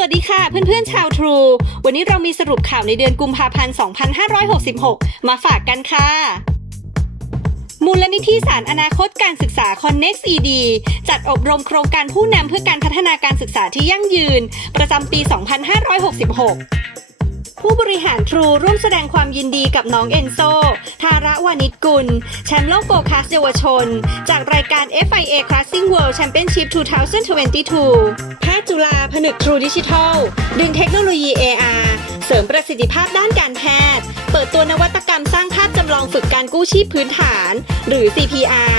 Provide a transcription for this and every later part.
สวัสดีค่ะเพื่อนๆชาวทรู วันนี้เรามีสรุปข่าวในเดือนกุมภาพันธ์ 2566 มาฝากกันค่ะ มูลนิธิสารอนาคตการศึกษา Connect ED จัดอบรมโครงการผู้นำเพื่อการพัฒนาการศึกษาที่ยั่งยืน ประจำปี 2566 ผู้บริหารทรูร่วมแสดงความยินดีกับน้องเอนโซ ทาระวานิชกุล แชมป์โลกโกคาสเยาวชน จากรายการ FIA Classing World Championship 2022แพทย์จุฬาผนึกทรูดิจิทัล ดึงเทคโนโลยี AR เสริมประสิทธิภาพด้านการแพทย์ เปิดตัวนวัตกรรมสร้างภาพจำลองฝึกการกู้ชีพพื้นฐาน หรือ CPR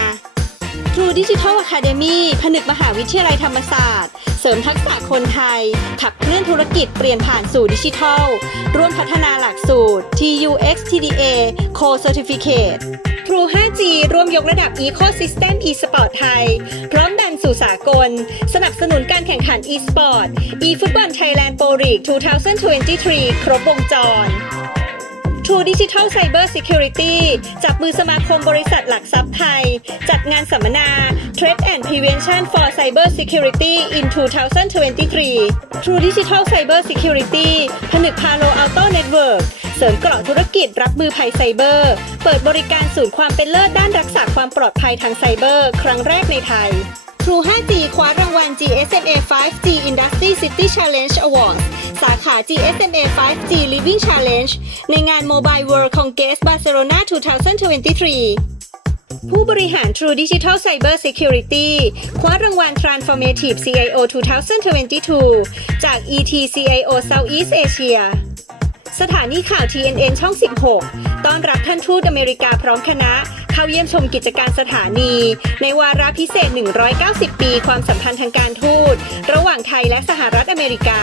True Digital Academy ผนึกมหาวิทยาลัยธรรมศาสตร์ เสริมทักษะคนไทย ขับเคลื่อนธุรกิจเปลี่ยนผ่านสู่ดิจิทัล ร่วมพัฒนาหลักสูตร TUX TDA Co Certificate True 5G ร่วมยกระดับ Ecosystem e-sport ไทย พร้อมดันสู่สากล สนับสนุนการแข่งขัน e-sport e-football Thailand Pro League 2023 ครบวงจร True Digital Cyber Security จับมือสมาคมบริษัทหลักทรัพย์ไทย จัดงานสัมมนา Prevention for Cyber Security in 2023 True Digital Cyber Security ผนึก Palo Alto Network เสริมเกราะธุรกิจรับมือภัยไซเบอร์ เปิดบริการศูนย์ความเป็นเลิศด้านรักษาความปลอดภัยทางไซเบอร์ ครั้งแรกในไทย True 5G คว้ารางวัล GSMA 5G Industry City Challenge Award สาขา GSMA 5G Living Challenge ในงาน Mobile World Congress Barcelona 2023 ผู้บริหาร True Digital Cyber Security คว้ารางวัล Transformative CIO 2022 จาก ET CIO Southeast Asia สถานีข่าว TNN ช่อง 16 ต้อนรับท่านทูตอเมริกาพร้อมคณะ เข้าเยี่ยมชมกิจการสถานี ในวาระพิเศษ 190 ปีความสัมพันธ์ทางการทูต ระหว่างไทยและสหรัฐอเมริกา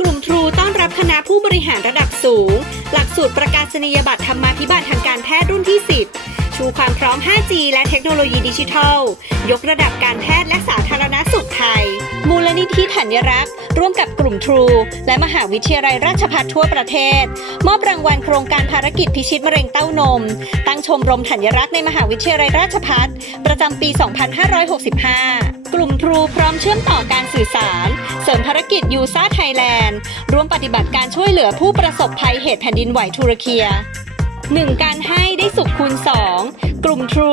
กลุ่มทรูต้อนรับคณะผู้บริหารระดับสูง หลักสูตรประกาศนียบัตรธรรมาภิบาลทางการแพทย์รุ่นที่ 10 ชูความพร้อม 5G และเทคโนโลยีดิจิทัล ยกระดับการแพทย์และสาธารณสุขไทย มูลนิธิธัญรักษ์ ร่วมกับกลุ่มทรู และมหาวิทยาลัยราชภัฏทั่วประเทศ มอบรางวัลโครงการภารกิจพิชิตมะเร็งเต้านม ตั้งชมรมธัญรักษ์ในมหาวิทยาลัยราชภัฏประจำปี 2565 กลุ่มทรูพร้อมเชื่อมต่อการสื่อสาร เสริมภารกิจยูซ่าไทยแลนด์ร่วมปฏิบัติการช่วยเหลือผู้ประสบภัยเหตุแผ่นดินไหวทุรเคีย 1. การให้ได้สุขคูณ2 ลุ่มทรู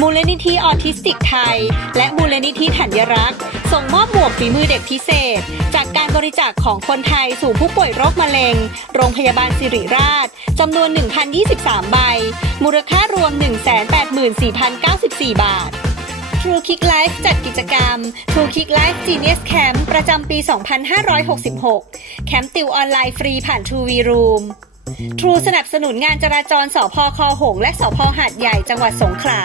มูลนิธิออทิสติกไทย และมูลนิธิถัญรักษ์ ส่งมอบหมวกฝีมือเด็กพิเศษ จากการบริจาคของคนไทยสู่ผู้ป่วยโรคมะเร็ง โรงพยาบาลสิริราชจำนวน 1,023 ใบ มูลค่ารวม 184,094 บาท True Kick Life จัดกิจกรรม True Kick Life Genius Camp ประจำปี 2566 แคมป์ติวออนไลน์ฟรีผ่าน True V Room ทรูสนับสนุนงานจราจรสพคลอหง และสพหาดใหญ่จังหวัดสงขลา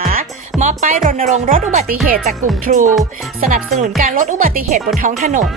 มอบป้ายรณรงค์ลดอุบัติเหตุจากกลุ่มทรู สนับสนุนการลดอุบัติเหตุบนท้องถนน